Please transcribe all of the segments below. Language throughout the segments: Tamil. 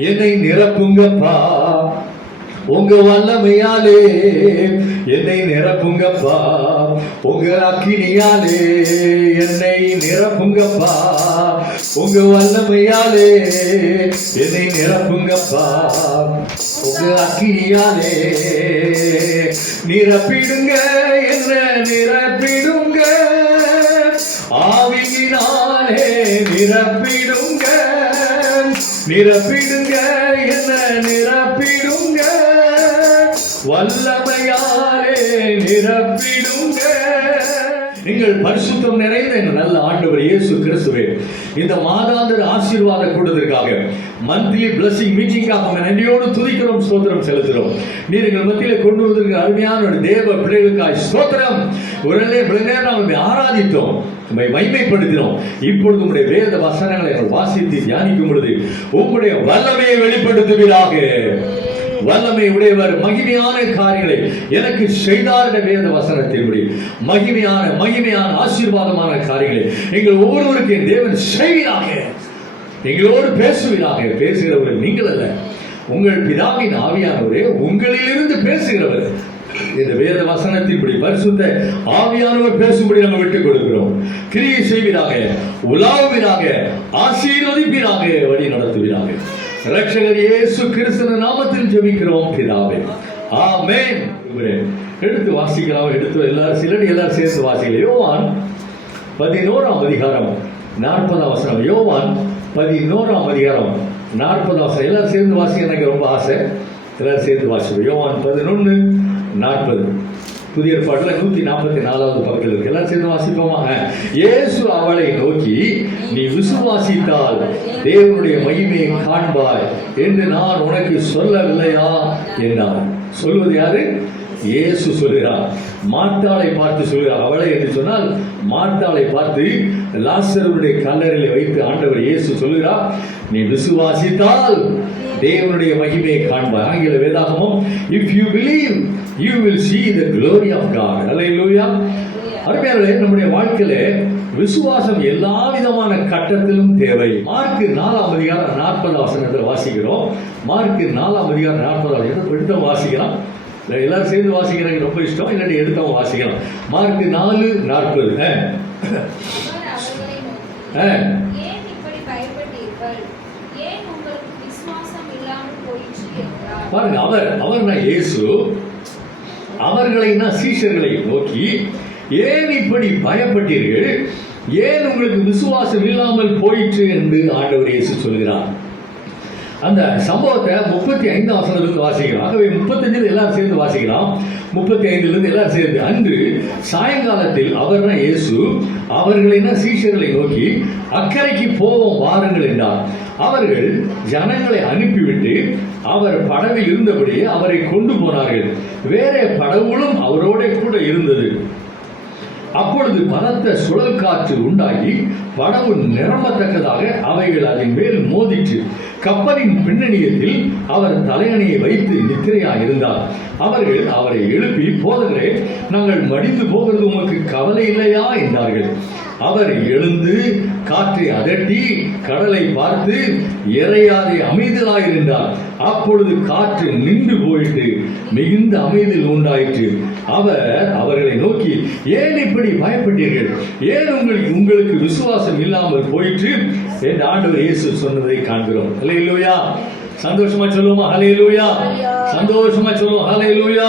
என்னை நிரப்புங்கப்பா, உங்க வல்லமையாலே என்னை நிரப்புங்கப்பா, உங்க அக்கினியாலே என்னை நிரப்புங்கப்பா, உங்க வல்லமையாலே என்னை நிரப்புங்கப்பா, உங்க அக்கினியாலே நிரப்பிடுங்க, என்ன நிரப்பிடுங்க, ஆவியினாலே நிரப்பிடுங்க, நிரப்பிடுங்க, என்ன நிரப்பிடுங்க, வல்லமையாலே நிரப்பிடுங்க. நீங்கள் பரிசுத்தம் நிறைந்த எங்கள் நல்ல ஆண்டவர் இயேசு கிறிஸ்துவே, இந்த மாதாந்திர ஆசீர்வாத கூட்டத்திற்காக மந்த்லி பிளஸிங் மீட்டிங்காக நன்றியோடு துதிக்கிறோம், ஸ்தோத்திரம் செலுத்துகிறோம். நீர் எங்கள் மத்தியிலே கொண்டு வந்திருக்கிற அருமையான ஒரு தேவ பிள்ளைகளுக்காய் ஸ்தோத்திரம். உடனே நாம் ஆராதித்தோம், மகிமைப்படுத்தினோம். இப்பொழுது உங்களுடைய வேத வசனங்களை வாசித்து தியானிக்கும் பொழுது உங்களுடைய வல்லமையை வெளிப்படுத்துவீராக. வல்லமை உடையவர் மகிமையான காரியங்களை எனக்கு செய்தார். வேத வசனத்தின்படி மகிமையான ஆசீர்வாதமான காரியங்களை எங்கள் ஒவ்வொருவருக்கு தேவன் செய்வீராக. எங்களோடு பேசுவீராக. பேசுகிறவர்கள் நீங்கள் அல்ல, உங்கள் பிதாவின் ஆவியானவரே உங்களிலிருந்து பேசுகிறவர். இந்த வேத வசனத்தின்படி பரிசுத்த ஆவியானவர் பேசும்படி நம்ம விட்டுக் கொடுக்கிறோம். கிரியை செய்வீராக, உலாவுவீராக, ஆசீர்வதிப்பீராக, வழி நடத்துவீராக. இரட்சகர் இயேசு கிறிஸ்து நாமத்தில் ஜெபிக்கிறோம் பிதாவே, ஆமென். எடுத்து வாசிக்கலாம். எடுத்து எல்லாரும் சேர்த்து வாசிக்கலாம். யோவான் 11ஆம் அதிகாரம் 40ஆம் வசனம். யோவான் 11ஆம் அதிகாரம் 40ஆம் வசனம். எல்லாரும் சேர்ந்து வாசிக்க எனக்கு ரொம்ப ஆசை. எல்லாரும் சேர்ந்து வாசிப்போம். யோவான் 11:40. புதிய ஏற்பாட்டில் 144வது பக்கத்தில் இருக்கு. எல்லாம் சேர்ந்து வாசிப்போமா? இயேசு அவளை நோக்கி, நீ விசுவாசித்தால் தேவனுடைய மகிமையை காண்பாய் என்று நான் உனக்கு சொல்லவில்லையா என்றார். சொல்வது யாரு? இயேசு சொல்கிறார். மார்த்தாளை பார்த்து சொல்கிறார். அவளை என்று சொன்னால் மார்த்தாளை பார்த்து லாசருடைய கல்லறையில் வைத்து ஆண்டவர் இயேசு சொல்கிறார், நீ விசுவாசித்தால் தேவனுடைய மகிமையை காண்பாய். ஆங்கில வேதாகமம், if you believe you will see the glory of God. ஹல்லேலூயா. அருமையானவர்களே, நம்முடைய வாழ்க்கையில விசுவாசம் எல்லா விதமான கட்டத்திலும் தேவை. மார்க் 4ஆம் அதிகாரம் 40ஆம் வசனத்தில் வாசிக்கிறோம். மார்க் 4ஆம் அதிகாரம் 40ஆம் வசனத்தை எடுத்து வாசிக்கலாம். எல்லாரும் சேர்ந்து வாசிக்கிறாங்க, ரொம்ப இஷ்டம். இல்லாட்டி எடுத்தவங்க வாசிக்கலாம். மார்க் 4:40. பாருங்க, அவர் இயேசு அவர்களை சீஷர்களை நோக்கி, ஏன் இப்படி பயப்பட்டீர்கள், ஏன் உங்களுக்கு விசுவாசம் இல்லாமல் போயிற்று என்று ஆண்டவர் இயேசு சொல்கிறார். அந்த சம்பவத்தை 35ஆம் வசனத்திலிருந்து வாசிக்கலாம். ஆகவே 35 எல்லாரும் சேர்ந்து வாசிக்கலாம். 35 எல்லாரும் சேர்ந்து. அன்று சாயங்காலத்தில் அவர் இயேசு அவர்களை சீஷர்களை நோக்கி, அக்கறைக்கு போவோம் வாருங்கள் என்றார். அவர்கள் ஜனங்களை அனுப்பிவிட்டு அவர் படவில் இருந்தபடியே அவரை கொண்டு போனார்கள். வேற படவுகளும் அவரோட கூட இருந்தது. அப்பொழுது பலத்த சுழல் காற்று உண்டாகி படவு நிரம்பத்தக்கதாக அவைகள் அதன் மேல் மோதிற்று. கப்பலின் பின்னணியத்தில் அவர் தலையணையை வைத்து நித்திரையாக இருந்தார். அவர்கள் அவரை எழுப்பி, போதகரே, நாங்கள் மடிந்து போகிறது உமக்கு கவலை இல்லையா என்றார்கள். அவர் எழுந்து காற்றை அதட்டி கடலை பார்த்து, இறையாதே, அமைதலாயிருந்தார். அப்பொழுது காற்று நின்று போயிட்டு மிகுந்த அமைதல் உண்டாயிற்று. அவர் அவர்களை நோக்கி, ஏன் இப்படி பயப்பட்டீர்கள், ஏன் உங்களுக்கு விசுவாசம் இல்லாமல் போயிற்று என்று ஆண்டவர் இயேசு சொன்னதை காண்கிறோம். ஹல்லேலூயா. சந்தோஷமா சொல்லுவோமா? ஹல்லேலூயா. சந்தோஷமா சொல்லுவோம். ஹல்லேலூயா.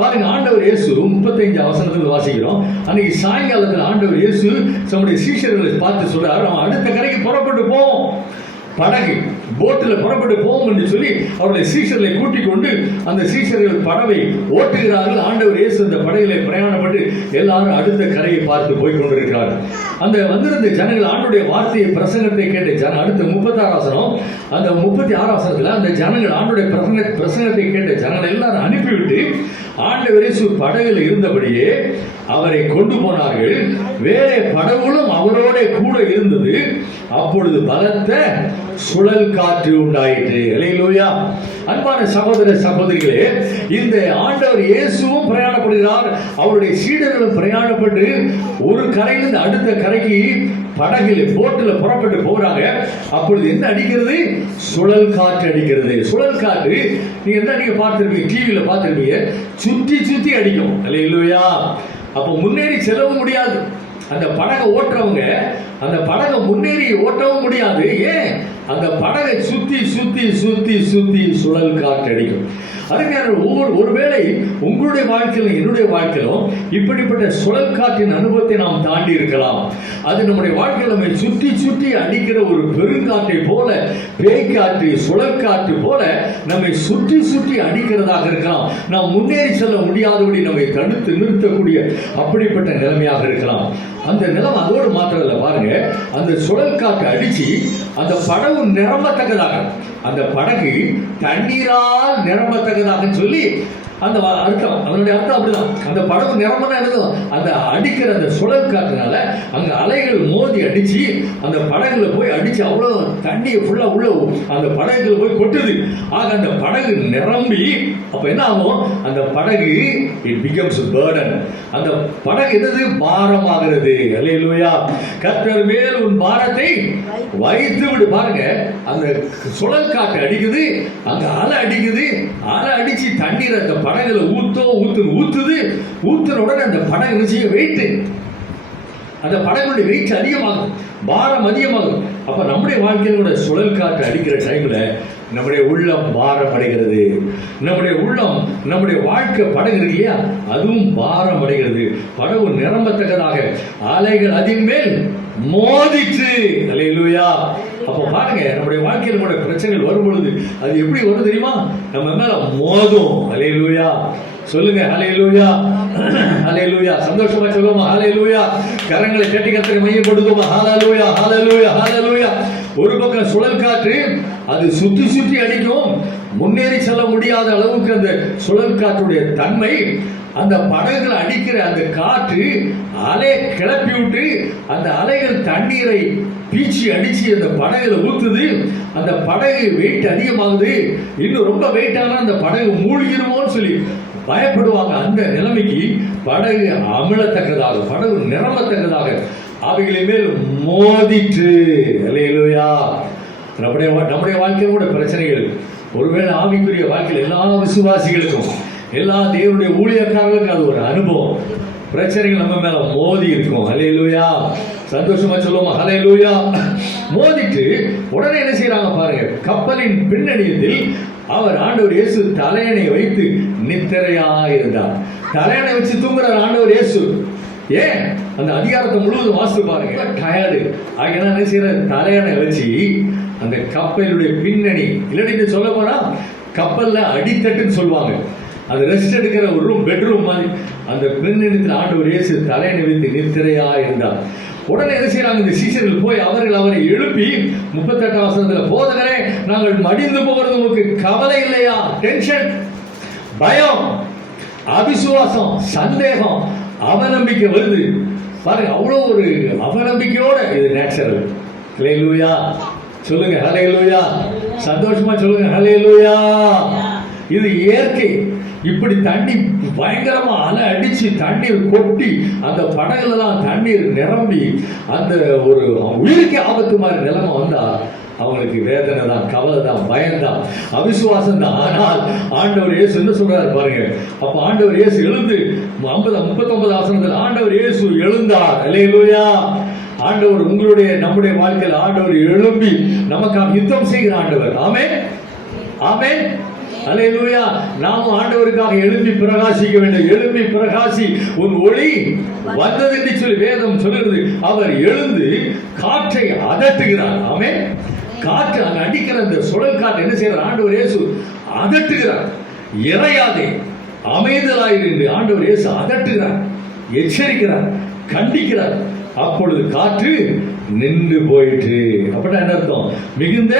பாருங்க, ஆண்டவர் இயேசு 35 வசனத்தில் வாசிக்கிறோம். அன்னைக்கு சாயங்காலத்தில் ஆண்டவர் இயேசு தம்முடைய சீஷர்களை பார்த்து சொல்றார், நம்ம அடுத்த கரைக்கு புறப்பட்டு போவோம், படகு போட்டில் புறப்பட்டு போவோம் என்று சொல்லி அவருடைய சீஷர்களை கூட்டிக் கொண்டு அந்த சீஷர்கள் படவை ஓட்டுகிறார்கள். ஆண்டவர் இயேசு அந்த படகிலே பிரயாணப்பட்டு எல்லாரும் அடுத்த கரையை பார்த்து போய் கொண்டிருக்கிறார்கள். அந்த வந்திருந்த ஜனங்கள் ஆண்டுடைய வார்த்தையை பிரசங்கத்தை கேட்ட அடுத்த 36 வசனம், அந்த 36 வசனத்தில் அந்த ஜனங்கள் ஆண்டுடைய பிரசங்கத்தை கேட்ட ஜனங்கள் எல்லாரும் அனுப்பிவிட்டு ஆண்டவர் இயேசு படகுல இருந்தபடியே அவரை கொண்டு போனார்கள். வேற படகுகளும் அவரோட கூட இருந்தது. அப்பொழுது பலத்த சுழல் காற்று உண்டாயிற்று. ஹல்லேலூயா. அன்பான சகோதர சகோதரிகளே, இந்த ஆண்டவர் இயேசுவும் பிரயாணப்படுகிறார், அவருடைய சீடர்களும் பிரயாணப்பட்டு ஒரு கரையிலிருந்து அடுத்த கரைக்கு படகில் போட்டுல புறப்பட்டு போறாங்க. அப்பொழுது என்ன அடிக்கிறது? சுழல் காற்று அடிக்கிறது. சுழல் காற்று நீங்க பார்த்திருப்பீங்க, டிவியில பார்த்திருப்பீங்க, சுத்தி சுத்தி அடிக்கும் இல்லையா? அப்ப முன்னேறி செல்லவும் முடியாது. அந்த படகை ஓட்டுறவங்க அந்த படகை முன்னேறி ஓட்டவும் முடியாது. ஏன்? அந்த படகை சுத்தி சுத்தி சுத்தி சுத்தி சுழல் காற்று அடிக்கும். ஒருவேளை உங்களுடைய வாழ்க்கையிலும் என்னுடைய காலத்திலும் இப்படிப்பட்ட சுழல் காற்றின் அனுபவத்தை நாம் தாண்டி இருக்கலாம். அது நம்முடைய வாழ்க்கையில் நம்மை சுற்றி சுற்றி அடிக்கிற ஒரு பெருங்காற்றை போல, பேய்காற்று, சுழல் காற்று போல நம்மை சுற்றி சுற்றி அடிக்கிறதாக இருக்கலாம். நாம் முன்னேறி செல்ல முடியாதபடி நம்மை தடுத்து நிறுத்தக்கூடிய அப்படிப்பட்ட நிலைமையாக இருக்கலாம். அந்த நிலைமை அதோடு மாத்திரம் இல்லை, பாருங்க, அந்த சுழல் காற்று அடிச்சு அந்த படகு நிரம்பத்தக்கதாக, அந்த படகு தண்ணீரால் நிரம்பத்தக்கதாக சொல்லி அந்த அர்த்தம், அதனுடைய அர்த்தம் அப்படிதான். அந்த படகு நிரம்பனா எழுதும், அந்த அடிக்கிற அந்த சுழல் காற்றுனால அங்க அலைகள் மோதி அடிச்சு அந்த படகுல போய் அடிச்சு அவ்வளவு தண்ணியை ஃபுல்லா உள்ள அந்த படகுல போய் கொட்டுது. ஆக அந்த படகு நிரம்பி அப்ப என்ன ஆகும்? அந்த படகு இட் பிகம்ஸ் பர்டன். அந்த படகு என்னது? பாரமாகிறது. அல்லேலூயா. கர்த்தர் மேல் உன் பாரத்தை வைத்து விடு. பாருங்க, அந்த சுழல் காற்று அடிக்குது, அங்க அலை அடிக்குது, அலை அடிச்சு தண்ணீர் அந்த படகுல ஊத்துது. ஊத்துன உடனே அந்த படகு நிச்சய வெயிட், அந்த படகுடைய வெயிட் அதிகமாகும், பாரம் அதிகமாகும். அப்ப நம்முடைய வாழ்க்கையில சுழல் காற்று அடிக்கிற டைம்ல நம்முடைய உள்ளம் பாரம் அடைகிறது. நம்முடைய உள்ளம், நம்முடைய வாழ்க்கை படகு இருக்கு இல்லையா, அதுவும் பாரம் அடைகிறது. படகு நிரம்பத்தக்கதாக அலைகள் அதின் மேல் மோதிச்சு. அல்லேலூயா. அப்ப பாருங்க, நம்முடைய வாழ்க்கையில் கூட பிரச்சனைகள் வரும் பொழுது அது எப்படி வரும் தெரியுமா? நம்ம மேல மோதும். அல்லேலூயா. சொல்லுங்க ஹல்லேலூயா, ஹல்லேலூயா. சந்தோஷமா சொல்லுவோமா ஹல்லேலூயா. கரங்களை தட்டி கர்த்தரை மையப்படுத்துவோமா ஹல்லேலூயா, ஹல்லேலூயா, ஹல்லேலூயா. ஒரு பக்கம் சுழல் காற்று அது சுற்றி சுற்றி அடிக்கும், முன்னேறி செல்ல முடியாத அளவுக்கு அந்த சுழல் காற்றுடைய தன்மை, அந்த படகுகளை அடிக்கிற அந்த காற்று அலை கிளப்பி விட்டு அந்த அலைகள் தண்ணீரை பீச்சி அடிச்சு அந்த படகுல ஊத்துது. அந்த படகு வெயிட் அதிகமாகுது, இன்னும் ரொம்ப வெயிட் ஆனா அந்த படகு மூழ்கிருமோன்னு சொல்லி பயப்படுவாங்க. அந்த நிலைமைக்கு படகு அமிழத்தக்கதாக, படகு நிரம்பத்தக்கதாக அவைகளின் மேல் மோதிற்று. அல்லேலூயா. நம்முடைய வாழ்க்கையில் கூட பிரச்சனைகள், ஒருவேளை ஆவிக்குரிய வாழ்க்கையில் எல்லா விசுவாசிகளுக்கும், எல்லா தேவனுடைய ஊழியக்காரர்களுக்கும் அது ஒரு அனுபவம். பிரச்சனைகள் நம்ம மேல மோதி இருக்கும். ஹல்லேலூயா. சந்தோஷமா சொல்லுவோமா ஹல்லேலூயா. மோதிட்டு உடனே என்ன செய்யறாங்க பாருங்க, கப்பலின் பின்னணியத்தில் அவர் ஆண்டவர் இயேசு தலையணை வைத்து நித்திரையா இருந்தார். தலையணை வச்சு தூங்குறார் ஆண்டவர் இயேசு. ஏன்? அந்த அதிகாரத்தை முழுவதும் வாசித்து பாருங்க. டயர்டு ஆகினா என்ன செய்யற, தலையணை வச்சு அந்த கப்பலுடைய பின்னணி, இல்லாட்டி சொல்ல போனா கப்பல்ல அடித்தட்டுன்னு சொல்லுவாங்க, அது ரெஸ்ட் எடுக்கிற ஒரு ரூம், பெட்ரூம் மாதிரி. அந்த பின்னணியில் ஆண்டவர் இயேசு தலையணை வைத்து நித்திரையா இருந்தார். உடனே என்ன செய்யறாங்க இந்த சீசர்கள் போய் அவரை எழுப்பி 38 வசனத்துல, போதகரே நாங்கள் மடிந்து போகிறது உங்களுக்கு கவலை இல்லையா? டென்ஷன், பயம், அவிசுவாசம், சந்தேகம், அவநம்பிக்கை வருது பாருங்க. அவ்வளவு ஒரு அவநம்பிக்கையோட, இது நேச்சுரல். ஹல்லேலூயா. சொல்லுங்க ஹல்லேலூயா. சந்தோஷமா சொல்லுங்க ஹல்லேலூயா. இது இயற்கை. இப்படி தண்ணி பயங்கரமா அலை அடிச்சு தண்ணீர் கொட்டி அந்த படகுலாம் தண்ணீர் நிரம்பி அந்த ஒரு உயிருக்கு ஆபத்து மாதிரி நிலைமை வந்தா அவங்களுக்கு வேதனை தான், கவலை தான், பயம்தான், அவிசுவாசம் தான். ஆனால் ஆண்டவர் இயேசு என்ன சொல்றாரு பாருங்க. அப்ப ஆண்டவர் இயேசு எழுந்து 39 வசனத்தில் ஆண்டவர் இயேசு எழுந்தார். அல்லேலூயா. ஆண்டவர் உங்களுடைய நம்முடைய வாழ்க்கையில் ஆண்டவர் எழும்பி நமக்காக யுத்தம் செய்கிற ஆண்டவர். ஆமென், ஆமென், அல்லேலூயா. நாமும் ஆண்டவருக்காக எழும்பி பிரகாசிக்க வேண்டும். எழும்பி பிரகாசி, உன் ஒளி வந்தது என்று சொல்லி வேதம் சொல்லுகிறது. அவர் எழுந்து காற்றை அதட்டுகிறார். ஆமென். காற்று அங்க அடிக்கிற அந்த சுழல் காற்று என்ன செய்யறார்? ஆண்டவர் இயேசு அதட்டுகிறார். இறையாதே, அமைதலாயிரு ஆண்டவர் இயேசு அதட்டுகிறார், எச்சரிக்கிறார், கண்டிக்கிறார். அப்பொழுது காற்று நின்று போயிற்று. அப்படின்னா என்ன அர்த்தம்? மிகுந்த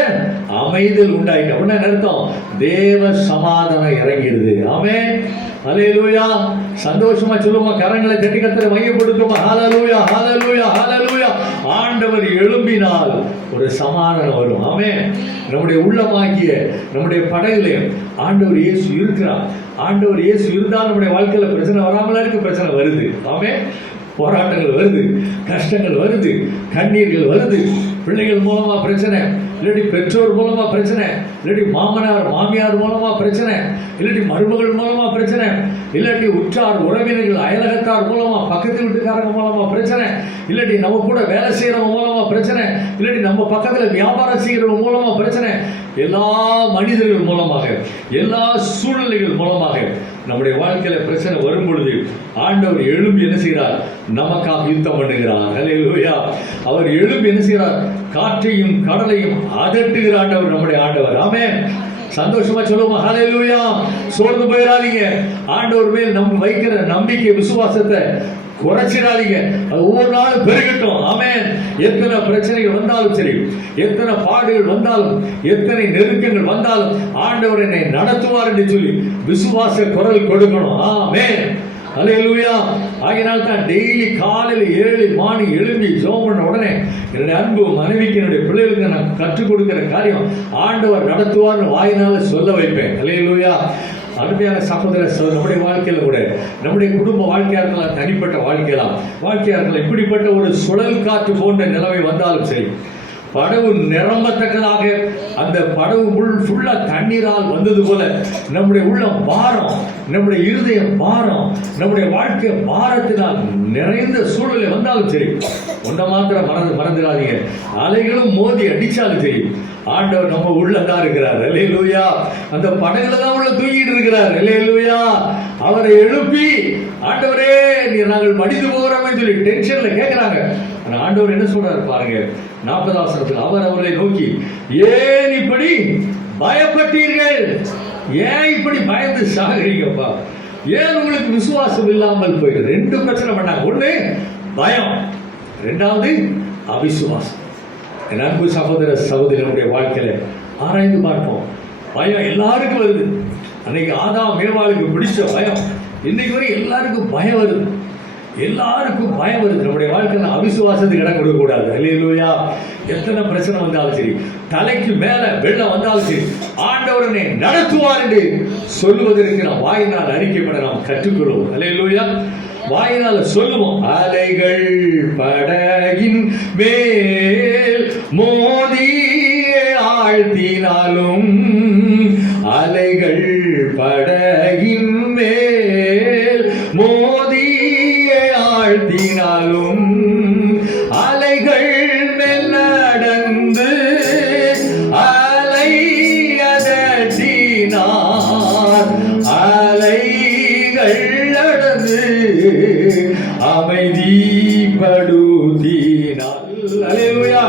அமைதல் உண்டாயிட்டு. அப்படின்னா என்ன அர்த்தம்? தேவ சமாதானம் இறங்கிடுது. ஆமென், அல்லேலூயா. சந்தோஷமா சொல்லுமா, கரங்களை தட்டி கர்த்தரை மையப்படுத்துமா. ஹல்லேலூயா, ஹல்லேலூயா, ஹல்லேலூயா. ஆண்டவர் எழும்பினால் ஒரு சமாதானம் வரும். ஆமென். நம்முடைய உள்ளமாகிய நம்முடைய படகுல ஆண்டவர் இயேசு இருக்கிறார். ஆண்டவர் இயேசு இருந்தால் நம்முடைய வாழ்க்கையில பிரச்சனை வராமலா இருக்கு, பிரச்சனை வருது. ஆமென். போராட்டங்கள் வருது, கஷ்டங்கள் வருது, கண்ணீர்கள் வருது, பிள்ளைகள் மூலமா பிரச்சனை, இல்லாட்டி பெற்றோர் மூலமா பிரச்சனை, இல்லாட்டி மாமனார் மாமியார் மூலமா பிரச்சனை, இல்லாட்டி மருமகள் மூலமா பிரச்சனை, இல்லாட்டி உற்றார் உறவினர்கள் அயலகத்தார் மூலமா, பக்கத்து வீட்டுக்காரங்க மூலமா பிரச்சனை, இல்லாட்டி நம்ம கூட வேலை செய்யறவங்க மூலமா பிரச்சனை, இல்லாட்டி நம்ம பக்கத்துல வியாபாரம் செய்யறவங்க மூலமா பிரச்சனை. எல்லா மனிதர்கள் மூலமாக, எல்லா சூழ்நிலைகள் மூலமாக நம்முடைய வாழ்க்கையில பிரச்சனை வரும் பொழுது ஆண்டவர் எழும்பி என்ன செய்கிறார்? நமக்காக யுத்தம் பண்ணுகிறார். ஹல்லேலூயா. அவர் எழும்பி என்ன செய்கிறார்? காற்றையும் கடலையும் அதட்டுகிற ஆண்டவர் நம்முடைய ஆண்டவர். ஆமென். சந்தோஷமா சொல்லுவோம் ஹல்லேலூயா. சோர்ந்து போயிடாதீங்க. ஆண்டவர் மேல் நம்ம வைக்கிற நம்பிக்கை விசுவாசத்தை குறைச்சிடாதீங்க. அது ஒவ்வொரு நாளும் பெருகட்டும். ஆமென். எத்தனை பிரச்சனைகள் வந்தாலும் சரி, எத்தனை பாடுகள் வந்தாலும், எத்தனை நெருக்கங்கள் வந்தாலும் ஆண்டவர் என்னை நடத்துவார் என்று சொல்லி விசுவாச குரல் கொடுக்கணும். ஆமென். ஹல்லேலூயா. ஆகையினால் தான் டெய்லி காலையில் 7 மணி எழும்பி ஜெபம் பண்ண உடனே என்னுடைய அன்பு மனைவிக்கு, என்னுடைய பிள்ளைகளுக்கு நான் கற்றுக் கொடுக்கிற காரியம் ஆண்டவர் நடத்துவார்னு வாயினால சொல்ல வைப்பேன். ஹல்லேலூயா. அருமையான சகோதர நம்முடைய வாழ்க்கையில கூட, நம்முடைய குடும்ப வாழ்க்கையா இருக்கலாம், தனிப்பட்ட வாழ்க்கையா இருக்கலாம், இப்படிப்பட்ட ஒரு சுழல் காற்று போன்ற நிலைமை வந்தாலும் சரி, படகு நிரம்பத்தக்கதாக அந்த படகு ஃபுல்லா தண்ணீரால் வந்தது போல நம்முடைய உள்ளம் பாரம், நம்முடைய இருதயம் பாரம், நம்முடைய வாழ்க்கை பாரத்தினால் நிறைந்த சூழ்நிலை வந்தாலும் சரி, ஒன்றை மாத்திரம் மறந்துடாதீங்க. அலைகளும் மோதி அடிச்சாலும் சரி, ஆண்டவர் நம்ம உள்ளதான் இருக்கிறார். அல்லேலூயா. அந்த படகுல தான் உள்ள தூங்கிட்டு இருக்கிறார். அல்லேலூயா. அவரை எழுப்பி ஆண்டவரே நாங்கள் மடிந்து போகிறோமே சொல்லி டென்ஷன்ல கேட்கிறாங்க. ஆண்டவர் என்ன சொல்றாரு பாருங்க, 40வது வசனத்தில் அவர் அவர்களை நோக்கி, ஏன் இப்படி பயப்பட்டீர்கள்? ஏன் இப்படி பயந்து சாகிறீங்கப்பா? ஏன் உங்களுக்கு விசுவாசம் இல்லாமல் போயிட்டு? 2 பிரச்சனை பண்ணாங்க. ஒண்ணு பயம், 2வது அவிசுவாசம். என் அன்பு சகோதர சகோதரனுடைய வாழ்க்கையில ஆராய்ந்து பார்ப்போம். பயம் எல்லாருக்கும் வருது. அன்னைக்கு ஆதாம் ஏவாளுக்கு பிடிச்ச பயம் இன்னைக்கு வரை எல்லாருக்கும் பயம் வருது. எல்லாருக்கும் பயம் வருது. நம்முடைய வாழ்க்கையில அவிசுவாசத்துக்கு இடம் கொடுக்க கூடாது. அல்லேலூயா. எத்தனை பிரச்சனை வந்தாலும் சரி, தலைக்கு மேல வெள்ளம் வந்தாலும் சரி, ஆண்டவரனை நடத்துவார் என்று சொல்லுவதற்கு நாம் வாயினால் அறிக்கைப்பட நாம் கற்றுக்கொள்வோம். அல்லேலூயா. வாயினால சொல்லுவோம். அலைகள் படகின் மேல் மோதி ஆழ்த்தினாலும், அலைகள் படகின் மேல் மோதி ஆழ்த்தினாலும், அலைகள் மேல் நடந்து அலை அதட்டினார், அலைகள் நடந்து அமைதிப்படுத்தினார். அல்லேலூயா.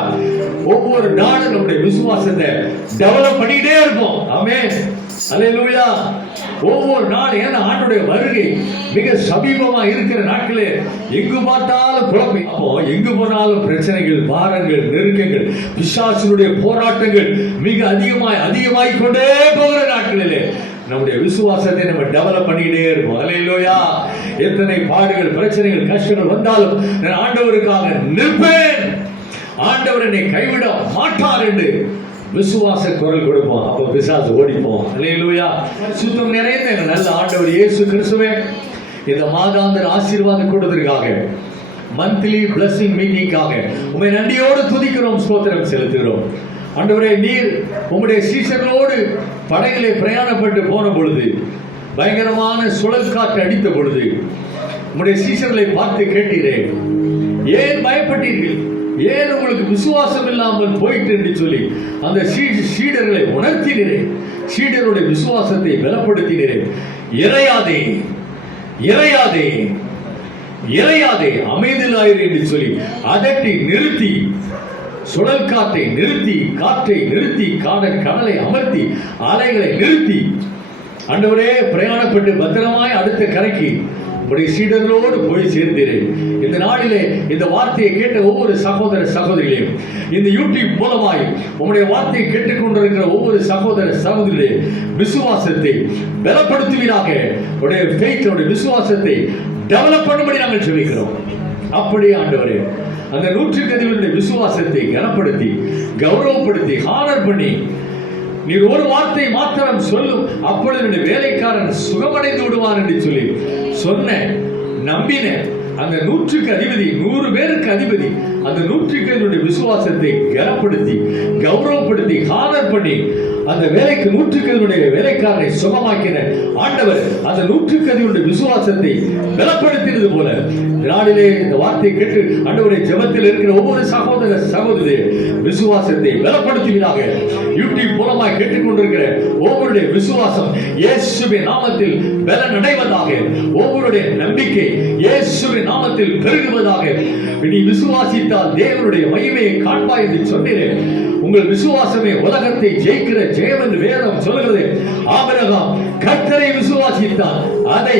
ஒவ்வொரு நாளும் நம்முடைய விசுவாசத்தை டெவலப் பண்ணிட்டே இருப்போம். ஆமென். அல்லேலூயா. ஒவ்வொரு நாள், ஏன்னா ஆண்டவருடைய வருகை மிக சமீபமா இருக்கிற நாட்களே எங்கு பார்த்தாலும் குழப்பம். அப்போ எங்கு போனாலும் பிரச்சனைகள், பாரங்கள், நெருக்கங்கள், பிசாசினுடைய போராட்டங்கள் மிக அதிகமாய் கொண்டே போகிற நாட்களிலே நம்முடைய விசுவாசத்தை நம்ம டெவலப் பண்ணிக்கிட்டே இருப்போம். அல்லேலூயா. எத்தனை பாடுகள், பிரச்சனைகள், கஷ்டங்கள் வந்தாலும் நான் ஆண்டவருக்காக நிற்பேன், ஆண்டவர் என்னை கைவிட மாட்டார் என்று விசுவாச குரல் கொடுப்போம். அப்ப பிசாசு ஓடிப்போம். அல்லேலூயா. சுத்தம் நிறைந்த நல்ல ஆண்டவர் இயேசு கிறிஸ்துவே, இந்த மாதாந்திர ஆசீர்வாதம் கொடுத்ததற்காக, மந்த்லி பிளஸிங் மீட்டிங்காக உம்மை நன்றியோடு துதிக்கிறோம், ஸ்தோத்திரம் செலுத்துகிறோம். ஆண்டவரே, நீர் உம்முடைய சீஷர்களோடு படகிலே பிரயாணப்பட்டு போன பொழுது, பயங்கரமான சுழல் காற்று அடித்த பொழுது உம்முடைய சீஷர்களை பார்த்து கேட்டீரே, ஏன் பயப்பட்டீர்கள்? ஏன் உங்களுக்கு விசுவாசம் இல்லாமல் போயிட்டு என்று சொல்லி அந்த சீடர்களை உணர்த்தினரே, சீடருடைய விசுவாசத்தை பலப்படுத்தினரே. இறையாதே, இறையாதே, இறையாதே, அமைதியாயிரு என்று சொல்லி அதட்டி நிறுத்தி, சுழல் காற்றை நிறுத்தி, காற்றை நிறுத்தி, கடலை அமர்த்தி, அலைகளை நிறுத்தி, ஆண்டவரே பிரயாணப்பட்டு பத்திரமாய் அடுத்த கரைக்கு உடைய சீடர்களோடு போய் சேர்ந்தீரேன். இந்த நாளிலே இந்த வார்த்தையை கேட்ட ஒவ்வொரு சகோதர சகோதரிகளையும், இந்த யூடியூப் மூலமாய் உங்களுடைய வார்த்தையை கேட்டுக்கொண்டிருக்கிற ஒவ்வொரு சகோதர சகோதரிகளே விசுவாசத்தை பலப்படுத்துவீராக. உடைய ஃபெய்த், உடைய விசுவாசத்தை டெவலப் பண்ணும்படி நாங்கள் ஜெபிக்கிறோம். அப்படியே ஆண்டவரே, அந்த 100 அதிபதியுடைய விசுவாசத்தை கனப்படுத்தி கௌரவப்படுத்தி ஹானர் பண்ணி, நீர் ஒரு வார்த்தை மாத்திரம் சொல்லும், அப்பொழுது என்னுடைய வேலைக்காரன் சுகமடைந்து விடுவான் என்று சொல்லி சொன்ன நம்பின அந்த 100க்கு அதிபதி, 100 பேருக்கு அதிபதி, அந்த 100க்கு அதிபதியுடைய விசுவாசத்தை கனப்படுத்தி கௌரவப்படுத்தி ஹானர் பண்ணி அந்த வேலைக்கு 100க்கு அதிபதியுடைய வேலைக்காரனை சுகமாக்கின ஆண்டவர் அந்த 100க்கு அதிபதியுடைய விசுவாசத்தை பலப்படுத்தினது போல நாளிலே இந்த வார்த்தையை கேட்டு ஆண்டவரே ஜெபத்தில் இருக்கிற ஒவ்வொரு சகோதர சகோதரி விசுவாசத்தை பலப்படுத்துவீராக. யூடியூப் மூலமாக கேட்டுக்கொண்டிருக்கிற ஒவ்வொருடைய விசுவாசம் இயேசுவின் நாமத்தில் பலன் அடைவதாக. ஒவ்வொருடைய நம்பிக்கை இயேசுவின் நாமத்தில் பெருகுவதாக. நீ விசுவாசித்தால் தேவனுடைய மகிமையை காண்பாய் என்று சொன்னேன். உங்கள் விசுவாசமே உலகத்தை ஜெயிக்கிற ஜெயம் என்று வேதம் சொல்கிறது. ஆபிரகாம் கர்த்தரை விசுவாசித்தான், அதை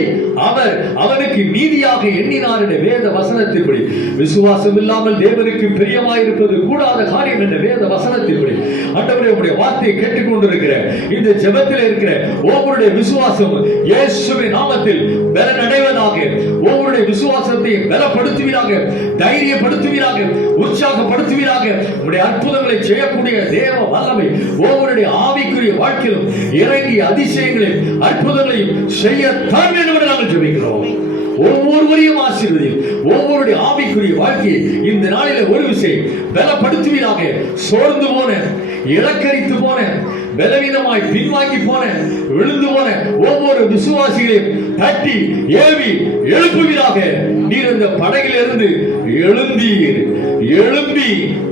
அவர் அவனுக்கு நீதியாக எண்ணினார் என்ற வேத வசனத்தின்படி. விசுவாசம் இல்லாமல் தேவனுக்கு பிரியமாயிருப்பது கூடாத காரியம் என்ற வேத வசனத்தின்படி ஆண்டவரே உம்முடைய வார்த்தையை கேட்டுக்கொண்டிருக்கிற இந்த ஜெபத்தில் இருக்கிற ஒவ்வொருடைய விசுவாசம் இயேசுவின் நாமத்தில் பலன் அடைவதாக. ஒவ்வொருடைய விசுவாசத்தை பலப்படுத்துவீராக, தைரியப்படுத்துவீராக, உற்சாகப்படுத்துவீராக. உம்முடைய அற்புதங்களை செய்யக்கூடிய தேவ வல்லமை ஒவ்வொருடைய ஆவிக்குரிய வாழ்க்கையிலும் இறங்கி அதிசயங்களையும் அற்புதங்களையும் செய்யத்தான் வேண்டும் என்று நாங்கள் ஜெபிக்கிறோம். ஒவ்வொருவரையும் ஆசீர்வதியும். ஒவ்வொருடைய ஆவிக்குரிய வாழ்க்கையை இந்த நாளிலே ஒரு விஷயம் பலப்படுத்துவீராக. சோர்ந்து போன, இலக்கரித்து போன, பலவீனமாய் பின்வாங்கி போன, விழுந்து போன ஒவ்வொரு விசுவாசிகளையும் தட்டி ஏவி எழுப்புவீராக. நீர் இந்த படகிலிருந்து எழும்பி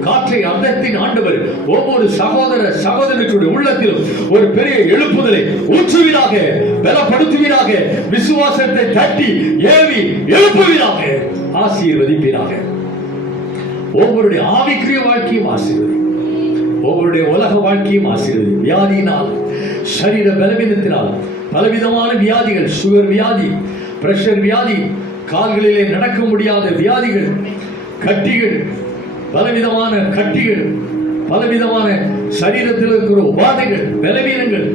காற்றை அந்தத்தின் ஆண்டவர் ஒவ்வொரு சகோதர சகோதரனுடைய உள்ளத்திலும் ஒரு பெரிய எழுப்புதலை ஊற்றுவீராக, பலப்படுத்துவீராக. விசுவாசத்தை தட்டி ஏவி எழுப்புவீராக, ஆசீர்வதிப்பீராக. ஒவ்வொருடைய ஆவிக்குரிய வாழ்க்கையும் ஆசீர்வதி, ஒவ்வொருடைய உலக வாழ்க்கையும் ஆசீர்வதி. வியாதியினால், சரீர பலவீனத்தினால் பலவிதமான வியாதிகள், சுகர் வியாதி, பிரஷர் வியாதி, கால்களிலே நடக்க முடியாத வியாதிகள், கட்டிகள், பலவிதமான கட்டிகள், பலவிதமான சரீரத்தில் இருக்கிற உபாதைகள், பலவீனங்கள்,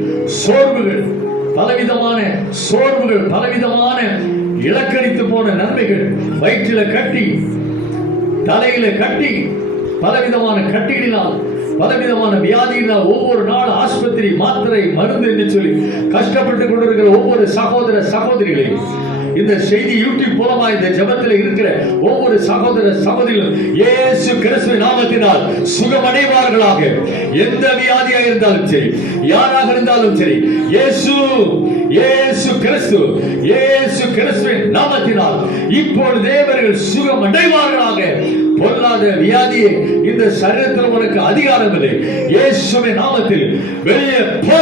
சோர்வுகள், பலவிதமான சோர்வுகள், பலவிதமான இலக்கணித்து போன நன்மைகள், வயிற்றில கட்டி, தலையில கட்டி, பலவிதமான கட்டிகளினால், பலவிதமான வியாதியினால் ஒவ்வொரு நாள் ஆஸ்பத்திரி, மாத்திரை, மருந்து என்று சொல்லி கஷ்டப்பட்டுக் கொண்டிருக்கிற ஒவ்வொரு சகோதர சகோதரிகளையும் இந்த செய்தி யூடியூப் மூலமா இந்த ஜெபத்தில் இருக்கிற ஒவ்வொரு சகோதர சகோதரிகளும் இயேசு கிறிஸ்துவின் நாமத்தினால் சுகமடைவார்களாக. எந்த வியாதியா இருந்தாலும் சரி, யாராக இருந்தாலும் சரி, இயேசு கிறிஸ்துவின் நாமத்தினால் இப்பொழுது தேவர்கள் சுகமடைவார்களாக. பொல்லாத வியாதியை இந்த சரீரத்தில் உனக்கு அதிகாரம் இல்லை. இயேசுவின் நாமத்தில் வெளியே போ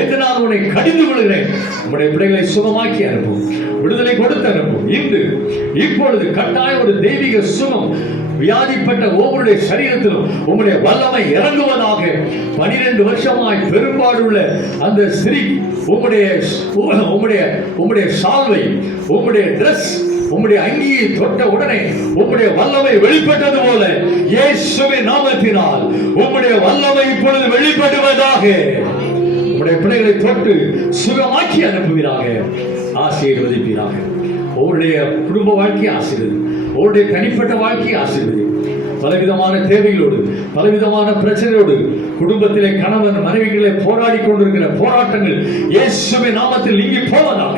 என்று நான் உன்னை கடிந்து கொள்கிறேன். உன்னுடைய பிள்ளைகளை சுகமாக்கி அனுப்பும், விடுதலை கொடுத்து அனுப்பும். இப்பொழுது கட்டாய ஒரு தெய்வீக சுகம் வியாதிப்பட்ட ஒவ்வொருடைய சரீரத்திலும் உம்முடைய வல்லமை இறங்குவதாக. 12 வருஷமாய் பெரும்பாடுள்ள அந்த ஸ்திரீ உம்முடைய சால்வை, உம்முடைய டிரஸ், உம்முடைய அங்கியை தொட்ட உடனே உம்முடைய வல்லமை வெளிப்பட்டது போல இயேசுவின் நாமத்தினால் உம்முடைய வல்லமை இப்பொழுது வெளிப்படுவதாக. உம்முடைய பிள்ளைகளை தொட்டு சுகமாக்கி அனுப்புவீராக, ஆசீர்வதிப்பீராக. உங்களுடைய குடும்ப வாழ்க்கையை ஆசீர்வதி, உங்களுடைய தனிப்பட்ட வாழ்க்கையை ஆசீர்வதி. பலவிதமான தேவைகளோடு, பலவிதமான பிரச்சனையோடு குடும்பத்திலே கணவன் மனைவிகளை போராடி கொண்டிருக்கிற போராட்டங்கள் இயேசுவின் நாமத்தில் நீங்கி போவதாக.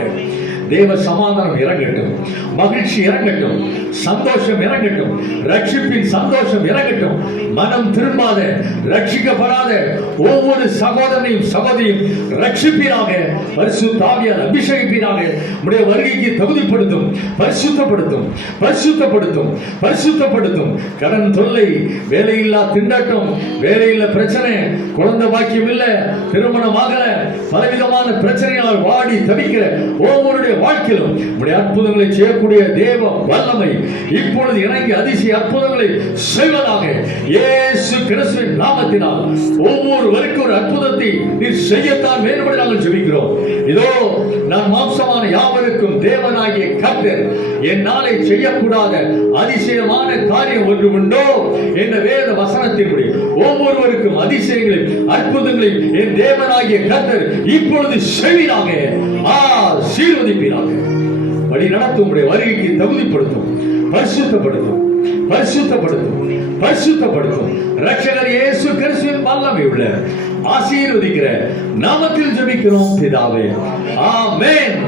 தேவ சமாதானம் இறங்கட்டும், மகிழ்ச்சி இறங்கட்டும், சந்தோஷம் இறங்கட்டும், ரட்சிப்பின் சந்தோஷம் இறங்கட்டும். மனம் திரும்பாத, ரட்சிக்கப்படாத ஒவ்வொரு சகோதரனையும் சகோதரியும் ரட்சிப்பீராக, பரிசுத்த ஆவியால் அபிஷேகிப்பீராக. உம்முடைய வருகைக்கு தகுதிப்படுத்தும், பரிசுத்தப்படுத்தும். கடன் தொல்லை, வேலையில்லா திண்டாட்டம், வேலையில்லா பிரச்சனை, குழந்தை பாக்கியம் இல்ல, திருமணமாகல, பலவிதமான பிரச்சனையால் வாடி தவிக்கிற ஒவ்வொருடைய வாழ்க்கையிலும் உம்முடைய அற்புதங்களை செய்யக்கூடிய தேவ வல்லமை இப்பொழுது இறங்கி அதிசய அற்புதங்களை செய்வதாக. இயேசு கிறிஸ்துவின் நாமத்தினால் ஒவ்வொருவருக்கும் ஒரு அற்புதத்தை நீர் செய்யத்தான் வேண்டும் என்று நாங்கள் ஜெபிக்கிறோம். இதோ நான் மாம்சமான யாவருக்கும் தேவனாகிய கர்த்தர் என்னாலே செய்யக்கூடாத அதிசயமான காரியம் ஒன்று உண்டோ என்ற வேத வசனத்தின்படி ஒவ்வொருவருக்கும் அதிசயங்களையும் அற்புதங்களையும் என் தேவனாகிய கர்த்தர் இப்பொழுது செய்வீராக, ஆசீர்வதிப்பீராக. வழி நடத்தும், உடைய வருகைக்கு தகுதிப்படுத்தும், பரிசுத்தப்படுத்தும். பரிசுத்தப்படுத்தும் இரட்சகர் இயேசு கிறிஸ்துவின் வல்லமை உள்ள ஆசீர்வதிக்கிற நாமத்தில் ஜெபிக்கிறோம் பிதாவே, ஆமென்.